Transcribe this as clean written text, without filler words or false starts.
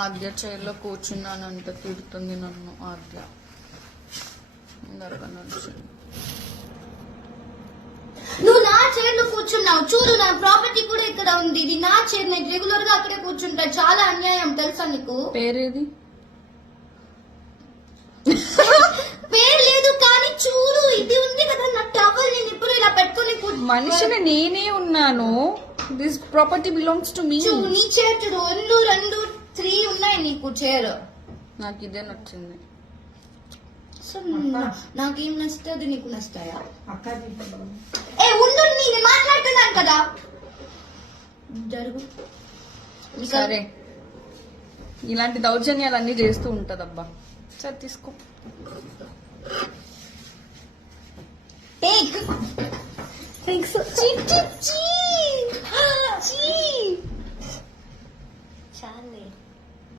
ఆద్య చైర్లో కూర్చున్నానంట, తిడుతుంది నన్ను ఆద్య ఇందాక నుంచి. నువ్వు నా చైర్ లో కూర్చున్నావు చూడు, నా ప్రాపర్టీ కూడా ఇక్కడ ఉంది, ఇది నా చైర్, నేను రెగ్యులర్ గా అక్కడే కూర్చుంటా, చాలా అన్యాయం తెలుసా నీకు? పేరేది? పేరు లేదు కానీ చూడు, ఇది ఉంది కదా నా టవల్, నేను ఇప్పుడు ఇలా పెట్టుకుని మనిషిని నేనే ఉన్నాను. This property belongs to me. నీ చైర్ చూడు, 2 3 ఉన్నాయి నీకు చైర్. నాకు ఇదే నచ్చింది. నాకేం నచ్చుతుంది, నీకు నచ్చుతాయా? ఏ ఉండు, నేను మాట్లాడుతున్నాను కదా, జరుగు. సరే, ఇలాంటి దౌర్జన్యాలు అన్ని చేస్తూ ఉంటదబ్బా. సరే తీసుకో. చాలే.